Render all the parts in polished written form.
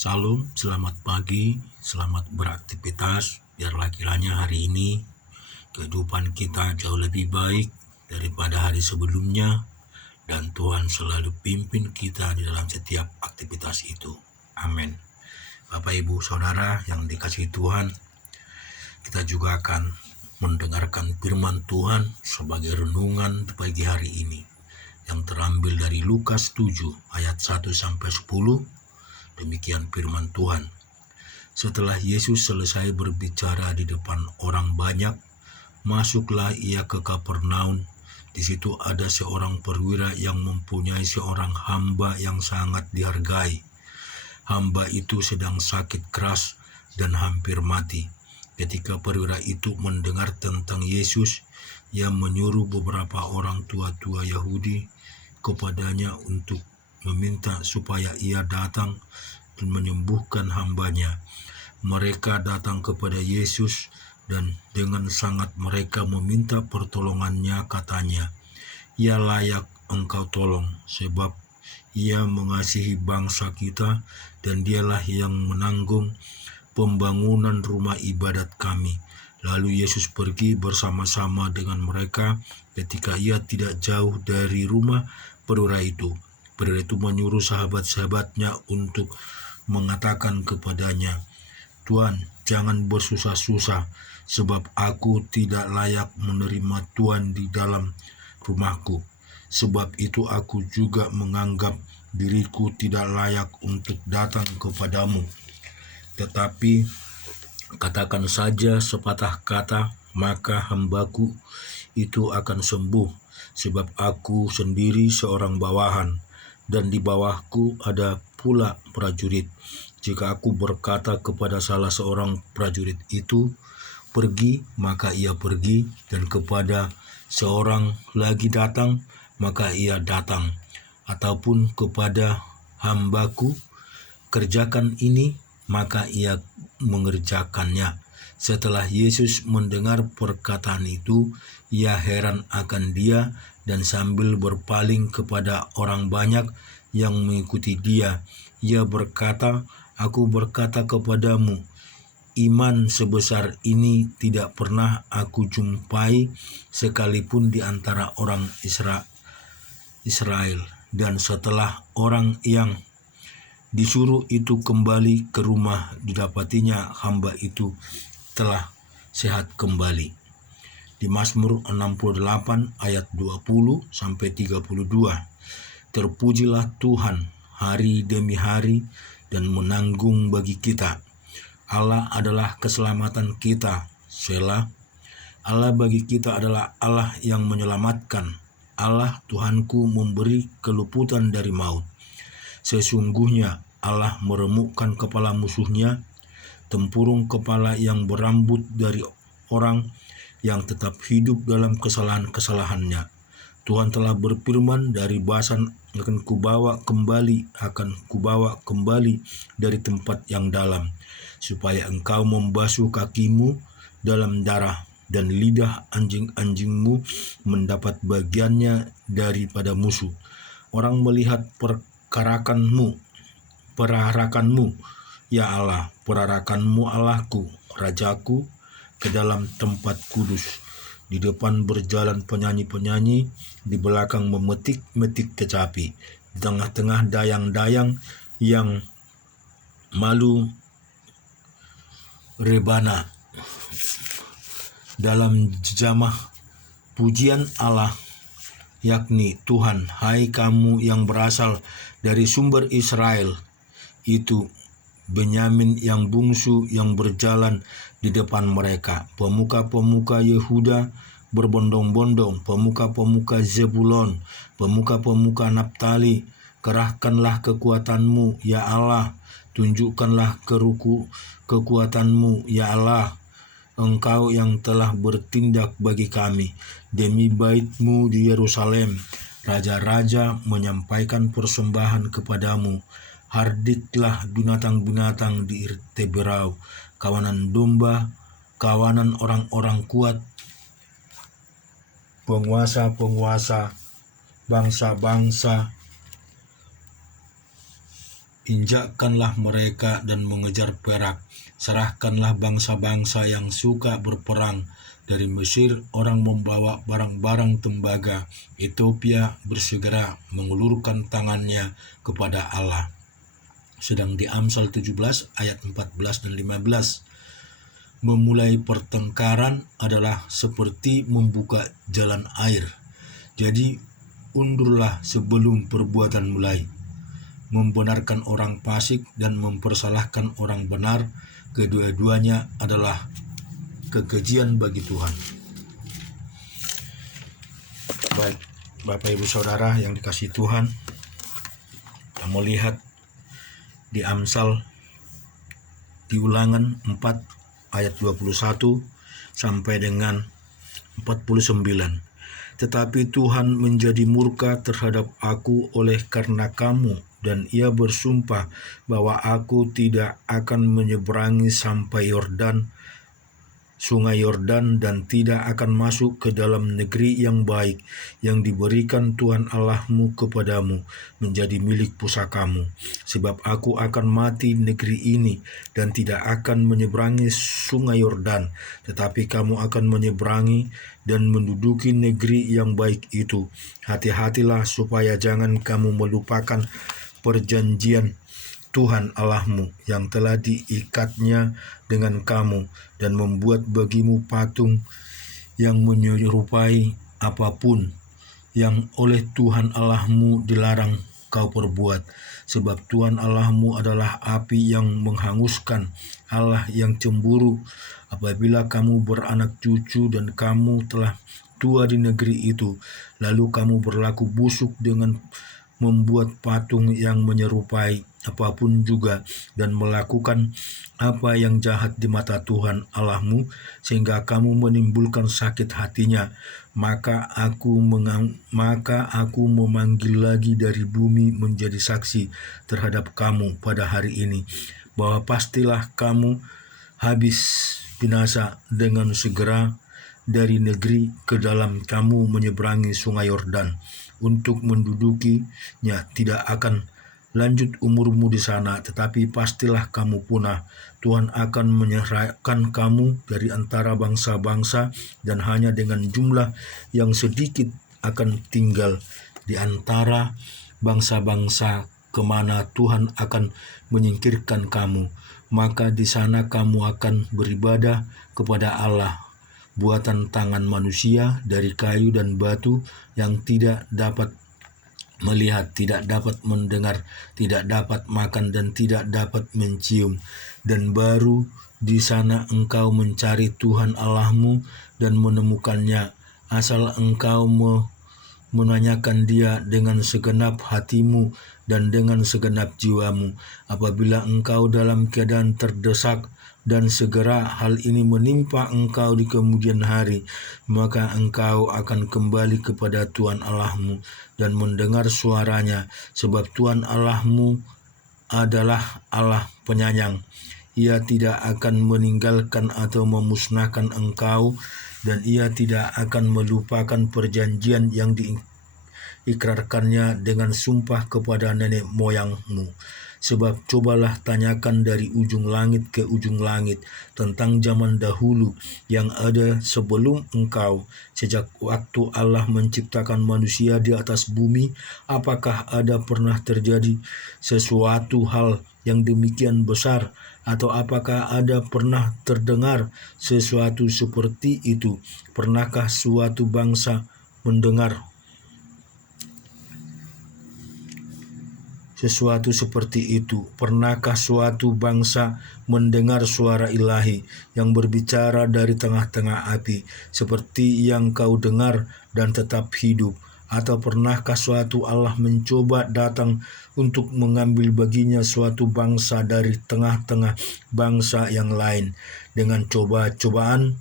Salam, selamat pagi, selamat beraktivitas. Biarlah kiranya hari ini kehidupan kita jauh lebih baik daripada hari sebelumnya, dan Tuhan selalu pimpin kita di dalam setiap aktivitas itu. Amin. Bapak, Ibu, Saudara yang dikasihi Tuhan, kita juga akan mendengarkan firman Tuhan sebagai renungan pagi hari ini yang terambil dari Lukas 7 ayat 1-10. Demikian firman Tuhan. Setelah Yesus selesai berbicara di depan orang banyak, masuklah ia ke Kapernaum. Di situ ada seorang perwira yang mempunyai seorang hamba yang sangat dihargai. Hamba itu sedang sakit keras dan hampir mati. Ketika perwira itu mendengar tentang Yesus, ia menyuruh beberapa orang tua-tua Yahudi kepadanya untuk meminta supaya ia datang dan menyembuhkan hambanya. Mereka datang kepada Yesus dan dengan sangat mereka meminta pertolongannya, katanya, "Ia layak engkau tolong, sebab ia mengasihi bangsa kita dan dialah yang menanggung pembangunan rumah ibadat kami." Lalu Yesus pergi bersama-sama dengan mereka. Ketika ia tidak jauh dari rumah perwira itu, perwira itu menyuruh sahabat-sahabatnya untuk mengatakan kepadanya, "Tuan, jangan bersusah-susah, sebab aku tidak layak menerima Tuan di dalam rumahku. Sebab itu aku juga menganggap diriku tidak layak untuk datang kepadamu. Tetapi katakan saja sepatah kata, maka hambaku itu akan sembuh. Sebab aku sendiri seorang bawahan, dan di bawahku ada pula prajurit. Jika aku berkata kepada salah seorang prajurit itu, 'Pergi,' maka ia pergi, dan kepada seorang lagi, 'Datang,' maka ia datang. Ataupun kepada hambaku, 'Kerjakan ini,' maka ia mengerjakannya." Setelah Yesus mendengar perkataan itu, ia heran akan dia, dan sambil berpaling kepada orang banyak yang mengikuti dia, ia berkata, "Aku berkata kepadamu, iman sebesar ini tidak pernah aku jumpai sekalipun di antara orang Israel." Dan setelah orang yang disuruh itu kembali ke rumah, didapatinya hamba itu telah sehat kembali. Di Mazmur 68 ayat 20-32. Terpujilah Tuhan hari demi hari dan menanggung bagi kita. Allah adalah keselamatan kita. Selah. Allah bagi kita adalah Allah yang menyelamatkan. Allah Tuhanku memberi keluputan dari maut. Sesungguhnya Allah meremukkan kepala musuhnya, tempurung kepala yang berambut dari orang yang tetap hidup dalam kesalahan-kesalahannya. Tuhan telah berfirman, "Dari Basan akan kubawa kembali dari tempat yang dalam, supaya engkau membasuh kakimu dalam darah, dan lidah anjing-anjingmu mendapat bagiannya daripada musuh." Orang melihat perarakanmu, ya Allah, perarakanmu Allahku, Rajaku, ke dalam tempat kudus. Di depan berjalan penyanyi-penyanyi, di belakang memetik-metik kecapi, di tengah-tengah dayang-dayang yang malu rebana. Dalam jejamah pujian Allah, yakni Tuhan, hai kamu yang berasal dari sumber Israel, itu Benyamin yang bungsu yang berjalan di depan mereka. Pemuka-pemuka Yehuda berbondong-bondong, pemuka-pemuka Zebulon, pemuka-pemuka Naftali, kerahkanlah kekuatanmu, ya Allah, tunjukkanlah kekuatanmu, ya Allah, Engkau yang telah bertindak bagi kami demi bait-Mu di Yerusalem. Raja-raja menyampaikan persembahan kepadamu. Hardiklah binatang-binatang di Teberau, kawanan domba, kawanan orang-orang kuat, penguasa-penguasa, bangsa-bangsa Injakkanlah mereka dan mengejar perak. Serahkanlah bangsa-bangsa yang suka berperang. Dari Mesir orang membawa barang-barang tembaga. Ethiopia bersegera mengulurkan tangannya kepada Allah. Sedang di Amsal 17 ayat 14 dan 15. Memulai pertengkaran adalah seperti membuka jalan air. Jadi undurlah sebelum perbuatan mulai. Membenarkan orang fasik dan mempersalahkan orang benar, kedua-duanya adalah kekejian bagi Tuhan. Baik, Bapak Ibu Saudara yang dikasihi Tuhan, kita melihat di Amsal di Ulangan 4 ayat 21 sampai dengan 49. Tetapi Tuhan menjadi murka terhadap aku oleh karena kamu, dan ia bersumpah bahwa aku tidak akan menyeberangi sampai sungai Yordan dan tidak akan masuk ke dalam negeri yang baik yang diberikan Tuhan Allahmu kepadamu menjadi milik pusakamu. Sebab aku akan mati negeri ini dan tidak akan menyeberangi sungai Yordan, tetapi kamu akan menyeberangi dan menduduki negeri yang baik itu. Hati-hatilah supaya jangan kamu melupakan perjanjian Tuhan Allahmu yang telah diikatnya dengan kamu dan membuat bagimu patung yang menyerupai apapun yang oleh Tuhan Allahmu dilarang kau perbuat. Sebab Tuhan Allahmu adalah api yang menghanguskan, Allah yang cemburu. Apabila kamu beranak cucu dan kamu telah tua di negeri itu, lalu kamu berlaku busuk dengan membuat patung yang menyerupai apapun juga dan melakukan apa yang jahat di mata Tuhan Allahmu sehingga kamu menimbulkan sakit hatinya, maka aku memanggil lagi dari bumi menjadi saksi terhadap kamu pada hari ini, bahwa pastilah kamu habis binasa dengan segera dari negeri ke dalam kamu menyeberangi sungai Yordan untuk mendudukinya. Tidak akan lanjut umurmu di sana, tetapi pastilah kamu punah. Tuhan akan menyerahkan kamu dari antara bangsa-bangsa dan hanya dengan jumlah yang sedikit akan tinggal di antara bangsa-bangsa kemana Tuhan akan menyingkirkan kamu. Maka di sana kamu akan beribadah kepada Allah buatan tangan manusia dari kayu dan batu yang tidak dapat melihat, tidak dapat mendengar, tidak dapat makan dan tidak dapat mencium. Dan baru di sana engkau mencari Tuhan Allahmu dan menemukannya, asal engkau menanyakan Dia dengan segenap hatimu dan dengan segenap jiwamu. Apabila engkau dalam keadaan terdesak dan segera hal ini menimpa engkau di kemudian hari, maka engkau akan kembali kepada Tuhan Allahmu dan mendengar suaranya, sebab Tuhan Allahmu adalah Allah penyayang. Ia tidak akan meninggalkan atau memusnahkan engkau, dan ia tidak akan melupakan perjanjian yang diikrarkannya dengan sumpah kepada nenek moyangmu. Sebab cobalah tanyakan dari ujung langit ke ujung langit tentang zaman dahulu yang ada sebelum engkau, sejak waktu Allah menciptakan manusia di atas bumi, apakah ada pernah terjadi sesuatu hal yang demikian besar, atau apakah ada pernah terdengar sesuatu seperti itu? Pernahkah suatu bangsa mendengar sesuatu seperti itu? Pernahkah suatu bangsa mendengar suara ilahi yang berbicara dari tengah-tengah api seperti yang kau dengar dan tetap hidup? Atau pernahkah suatu Allah mencoba datang untuk mengambil baginya suatu bangsa dari tengah-tengah bangsa yang lain dengan coba-cobaan,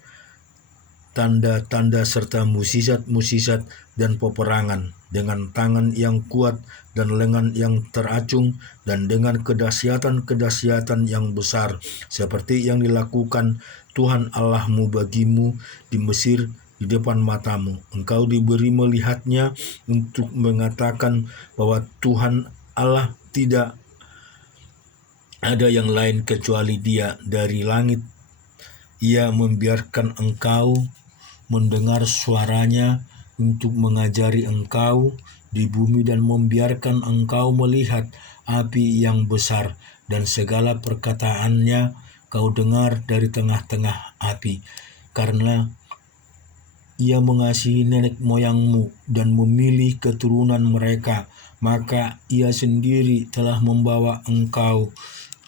tanda-tanda serta musisat-musisat dan peperangan, dengan tangan yang kuat dan lengan yang teracung, dan dengan kedahsyatan-kedahsyatan yang besar, seperti yang dilakukan Tuhan Allahmu bagimu di Mesir di depan matamu. Engkau diberi melihatnya untuk mengatakan bahwa Tuhan Allah tidak ada yang lain kecuali Dia dari langit. Ia membiarkan engkau mendengar suaranya untuk mengajari engkau di bumi dan membiarkan engkau melihat api yang besar dan segala perkataannya kau dengar dari tengah-tengah api. Karena Ia mengasihi nenek moyangmu dan memilih keturunan mereka, maka Ia sendiri telah membawa engkau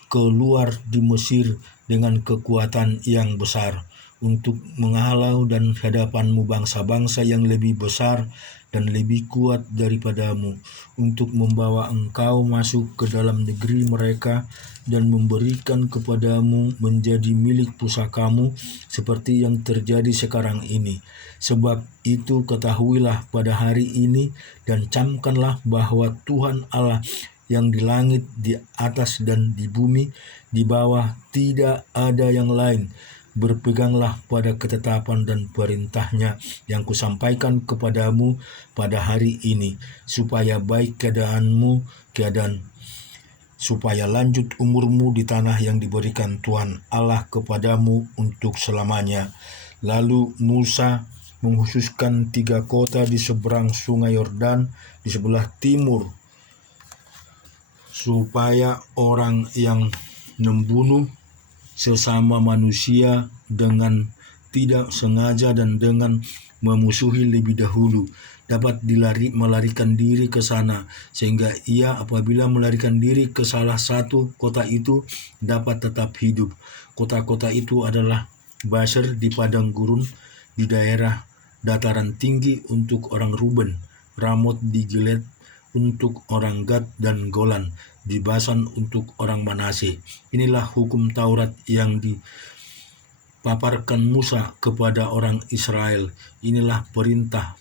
keluar di Mesir dengan kekuatan yang besar, untuk menghalau dan hadapanmu bangsa-bangsa yang lebih besar dan lebih kuat daripadamu, untuk membawa engkau masuk ke dalam negeri mereka dan memberikan kepadamu menjadi milik pusakamu, seperti yang terjadi sekarang ini. Sebab itu ketahuilah pada hari ini dan camkanlah bahwa Tuhan Allah yang di langit, di atas dan di bumi, di bawah, tidak ada yang lain. Berpeganglah pada ketetapan dan perintahnya yang kusampaikan kepadamu pada hari ini, supaya baik supaya lanjut umurmu di tanah yang diberikan Tuhan Allah kepadamu untuk selamanya. Lalu Musa menghususkan 3 kota di seberang sungai Yordan di sebelah timur, supaya orang yang membunuh sesama manusia dengan tidak sengaja dan dengan memusuhi lebih dahulu dapat melarikan diri ke sana, sehingga ia apabila melarikan diri ke salah satu kota itu dapat tetap hidup. Kota-kota itu adalah Baser di padang gurun di daerah dataran tinggi untuk orang Ruben, Ramot di Gilead untuk orang Gad, dan Golan di Basan untuk orang Manase. Inilah hukum Taurat yang dipaparkan Musa kepada orang Israel. Inilah perintah,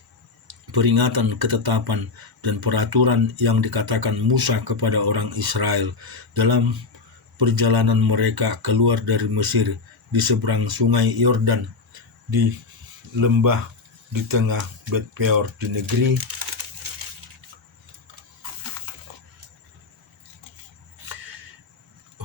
peringatan, ketetapan, dan peraturan yang dikatakan Musa kepada orang Israel dalam perjalanan mereka keluar dari Mesir di seberang sungai Yordan, di lembah di tengah Bet Peor, di negeri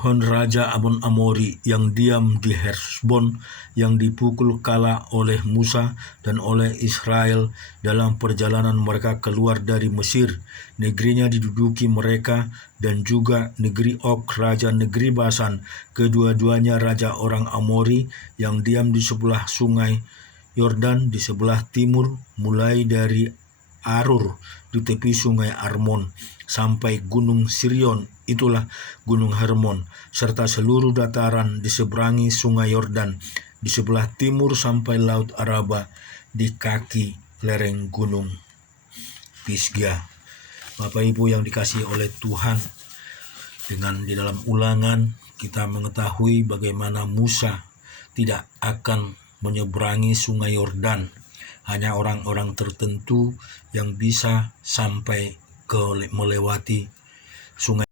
Sihon Raja Amon Amori yang diam di Hesbon, yang dipukul kala oleh Musa dan oleh Israel dalam perjalanan mereka keluar dari Mesir. Negerinya diduduki mereka, dan juga negeri Og, raja negeri Basan, kedua-duanya raja orang Amori yang diam di sebelah sungai Yordan di sebelah timur, mulai dari Arur di tepi sungai Armon sampai gunung Sirion, itulah gunung Hermon, serta seluruh dataran di seberangi sungai Yordan di sebelah timur sampai laut Araba di kaki lereng gunung Pisgah. Bapak Ibu yang dikasihi oleh Tuhan, di dalam Ulangan kita mengetahui bagaimana Musa tidak akan menyeberangi sungai Yordan. Hanya orang-orang tertentu yang bisa sampai melewati sungai